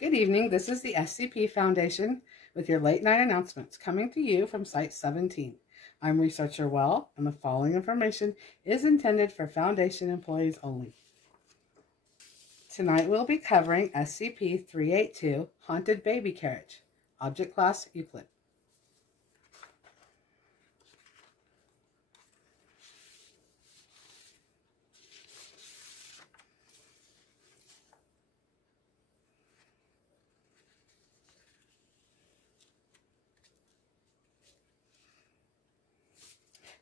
Good evening, this is the SCP Foundation with your late night announcements coming to you from Site 17. I'm Researcher Well, and the following information is intended for Foundation employees only. Tonight we'll be covering SCP-382 Haunted Baby Carriage, Object Class Euclid.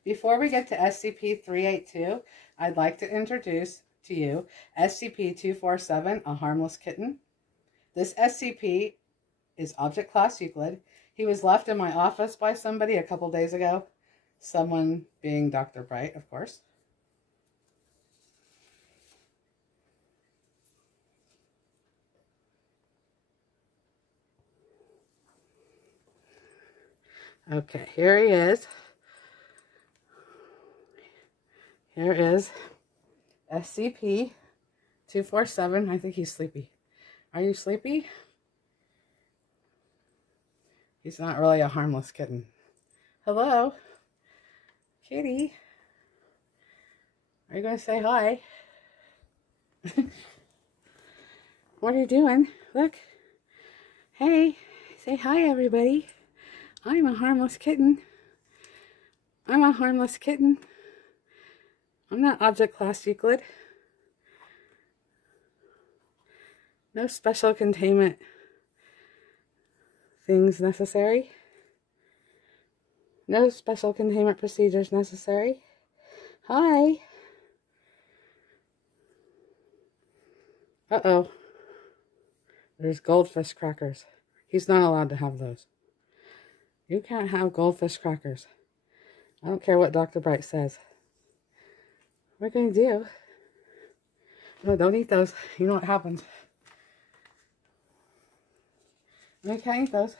Before we get to SCP-382, I'd like to introduce to you SCP-247, a Harmless Kitten. This SCP is Object Class Euclid. He was left in my office by somebody a couple days ago. Someone being Dr. Bright, of course. Okay, here he is. Here is SCP-247. I think he's sleepy. Are you sleepy? He's not really a harmless kitten. Hello? Kitty? Are you going to say hi? What are you doing? Look. Hey, say hi, everybody. I'm a harmless kitten. I'm a harmless kitten. I'm not Object Class Euclid. No special containment things necessary. No special containment procedures necessary. Hi. Uh-oh. There's goldfish crackers. He's not allowed to have those. You can't have goldfish crackers. I don't care what Dr. Bright says. What are we going to do? No, don't eat those. You know what happens. No, you can't eat those.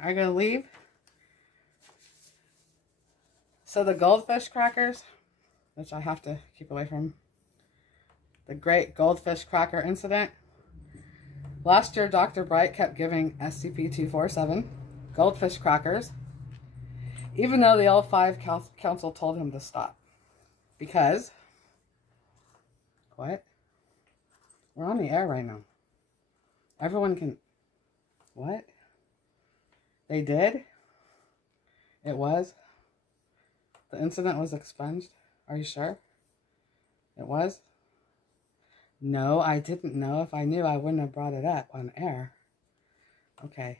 Are you going to leave? So the goldfish crackers, which I have to keep away from, the Great Goldfish Cracker Incident. Last year, Dr. Bright kept giving SCP-247 goldfish crackers, even though the L5 Council told him to stop. Because, what? We're on the air right now. Everyone can, what? They did? It was? The incident was expunged? Are you sure? It was? No, I didn't know. If I knew, I wouldn't have brought it up on air. Okay.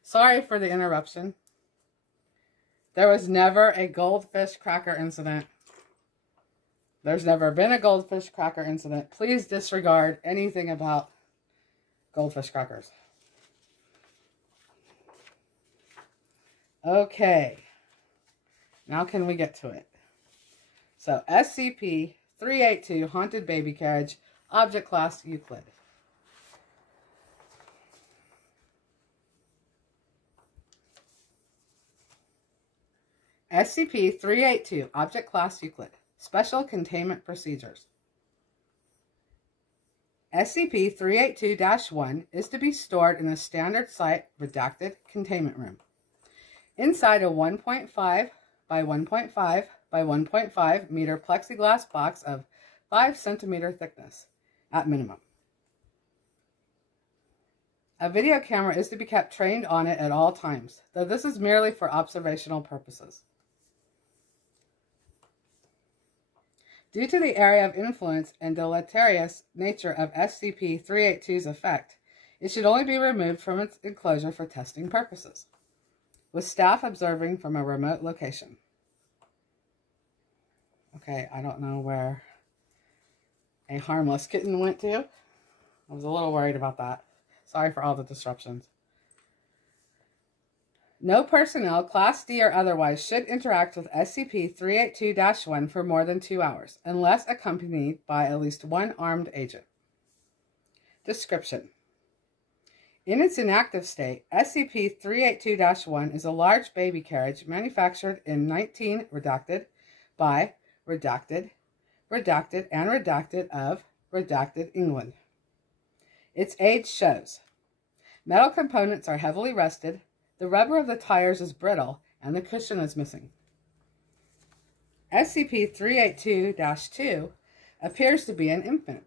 Sorry for the interruption. There was never a goldfish cracker incident. There's never been a goldfish cracker incident. Please disregard anything about goldfish crackers. Okay. Now can we get to it? So, SCP-382 Haunted Baby Carriage, Object Class Euclid. SCP-382 Object Class Euclid, Special Containment Procedures. SCP-382-1 is to be stored in a standard site redacted containment room. Inside a 1.5 by 1.5 by 1.5 meter plexiglass box of 5 centimeter thickness, at minimum. A video camera is to be kept trained on it at all times, though this is merely for observational purposes. Due to the area of influence and deleterious nature of SCP-382's effect, it should only be removed from its enclosure for testing purposes, with staff observing from a remote location. Okay, I don't know where a harmless kitten went to. I was a little worried about that. Sorry for all the disruptions. No personnel, Class D or otherwise, should interact with SCP-382-1 for more than 2 hours, unless accompanied by at least one armed agent. Description. In its inactive state, SCP-382-1 is a large baby carriage manufactured in redacted by redacted, redacted, and redacted of redacted England. Its age shows metal components are heavily rusted, the rubber of the tires is brittle, and the cushion is missing. SCP-382-2 appears to be an infant,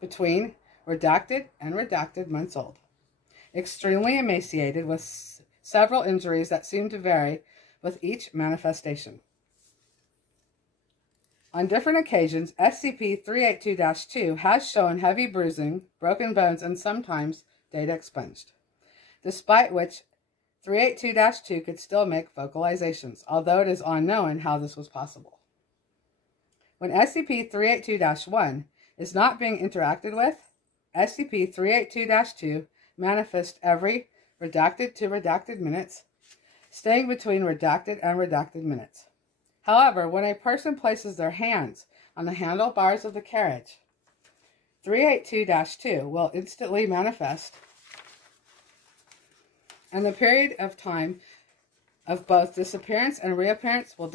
between redacted and redacted months old, extremely emaciated with several injuries that seem to vary with each manifestation. On different occasions, SCP-382-2 has shown heavy bruising, broken bones, and sometimes data expunged, despite which 382-2 could still make vocalizations, although it is unknown how this was possible. When SCP-382-1 is not being interacted with, SCP-382-2 manifests every redacted to redacted minutes, staying between redacted and redacted minutes. However, when a person places their hands on the handlebars of the carriage, 382-2 will instantly manifest, and the period of time of both disappearance and reappearance will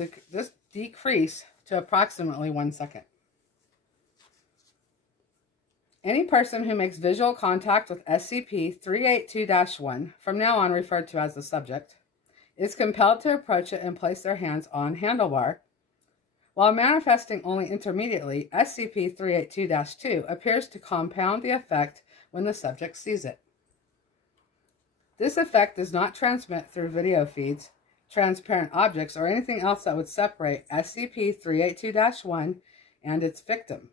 decrease to approximately 1 second. Any person who makes visual contact with SCP-382-1, from now on referred to as the subject, is compelled to approach it and place their hands on handlebar. While manifesting only intermediately, SCP-382-2 appears to compound the effect when the subject sees it. This effect does not transmit through video feeds, transparent objects, or anything else that would separate SCP-382-1 and its victim.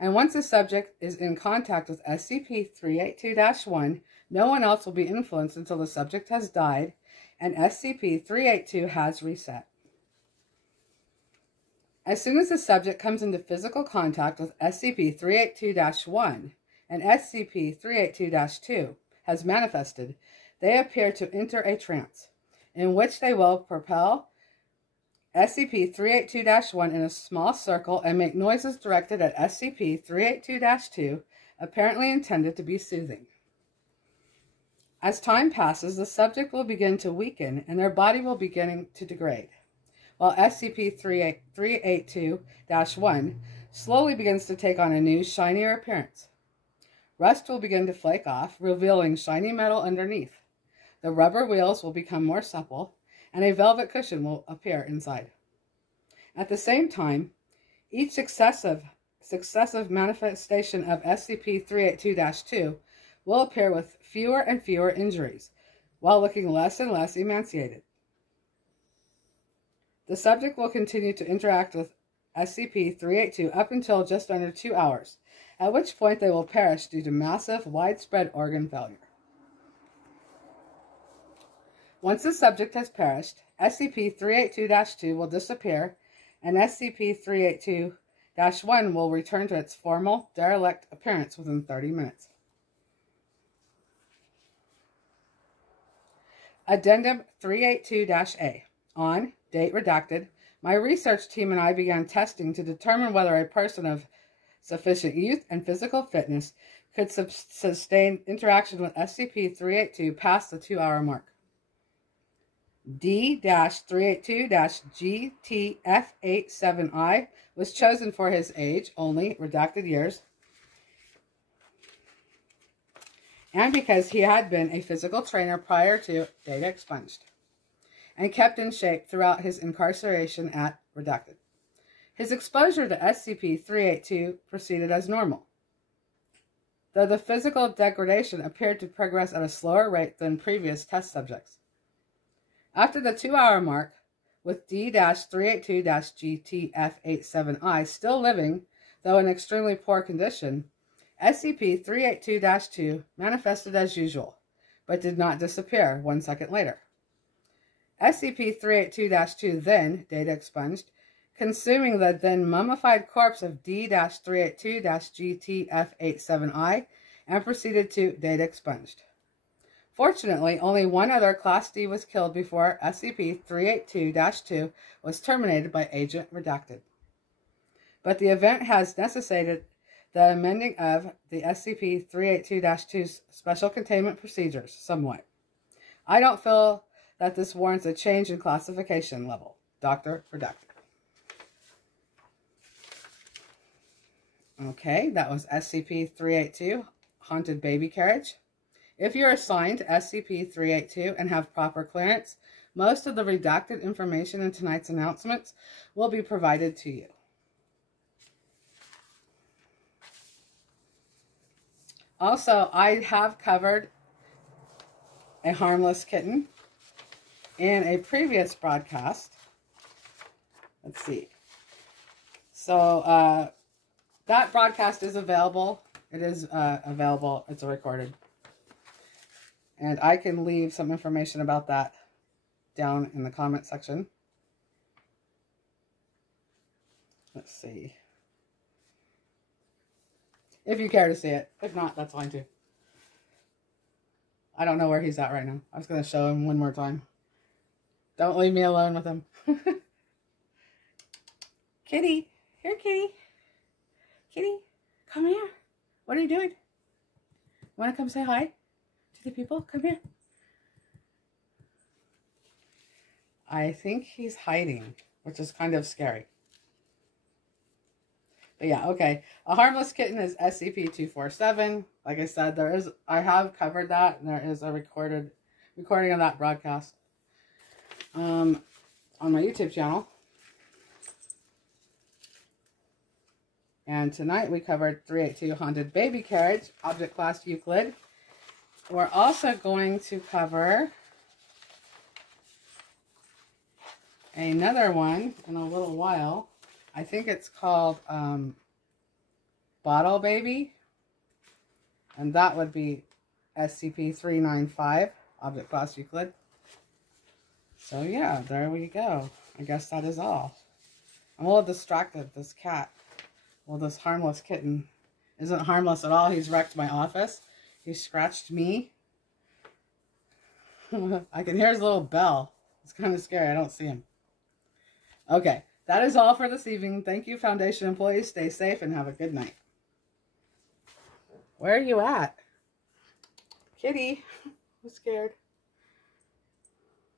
And once the subject is in contact with SCP-382-1, no one else will be influenced until the subject has died and SCP-382 has reset. As soon as the subject comes into physical contact with SCP-382-1 and SCP-382-2 has manifested, they appear to enter a trance, in which they will propel SCP-382-1 in a small circle and make noises directed at SCP-382-2, apparently intended to be soothing. As time passes, the subject will begin to weaken and their body will begin to degrade, while SCP-382-1 slowly begins to take on a new, shinier appearance. Rust will begin to flake off, revealing shiny metal underneath. The rubber wheels will become more supple, and a velvet cushion will appear inside. At the same time, each successive manifestation of SCP-382-2 will appear with fewer and fewer injuries, while looking less and less emaciated. The subject will continue to interact with SCP-382 up until just under 2 hours, at which point they will perish due to massive, widespread organ failure. Once the subject has perished, SCP-382-2 will disappear, and SCP-382-1 will return to its formal, derelict appearance within 30 minutes. Addendum 382-A. On, date redacted, my research team and I began testing to determine whether a person of sufficient youth and physical fitness could sustain interaction with SCP-382 past the 2-hour mark. D-382-GTF87I was chosen for his age, only redacted years, and because he had been a physical trainer prior to data expunged, and kept in shape throughout his incarceration at redacted. His exposure to SCP-382 proceeded as normal, though the physical degradation appeared to progress at a slower rate than previous test subjects. After the 2-hour mark, with D-382-GTF87I still living, though in extremely poor condition, SCP-382-2 manifested as usual, but did not disappear 1 second later. SCP-382-2 then, data expunged, consuming the then mummified corpse of D-382-GTF87I and proceeded to data expunged. Fortunately, only one other Class D was killed before SCP-382-2 was terminated by Agent Redacted. But the event has necessitated the amending of the SCP-382-2's special containment procedures somewhat. I don't feel that this warrants a change in classification level. Dr. Redacted. Okay, that was SCP-382 Haunted Baby Carriage. If you're assigned to SCP-382 and have proper clearance, most of the redacted information in tonight's announcements will be provided to you. Also, I have covered a Harmless Kitten in a previous broadcast. Let's see. So, that broadcast is available. It is available. It's recorded. And I can leave some information about that down in the comment section. Let's see. If you care to see it. If not, that's fine too. I don't know where he's at right now. I was going to show him one more time. Don't leave me alone with him. Kitty. Here, kitty. Kitty, come here. What are you doing? Want to come say hi to the people? Come here. I think he's hiding, which is kind of scary. But yeah, okay. A Harmless Kitten is SCP-247. Like I said, I have covered that, and there is a recording of that broadcast on my YouTube channel. And tonight we covered 382 Haunted Baby Carriage, Object Class Euclid. We're also going to cover another one in a little while. I think it's called Bottle Baby. And that would be SCP-395, Object Class Euclid. So yeah, there we go. I guess that is all. I'm a little distracted, this cat. Well, this Harmless Kitten isn't harmless at all. He's wrecked my office. He scratched me. I can hear his little bell. It's kind of scary. I don't see him. Okay, that is all for this evening. Thank you, Foundation employees. Stay safe and have a good night. Where are you at? Kitty. I'm scared.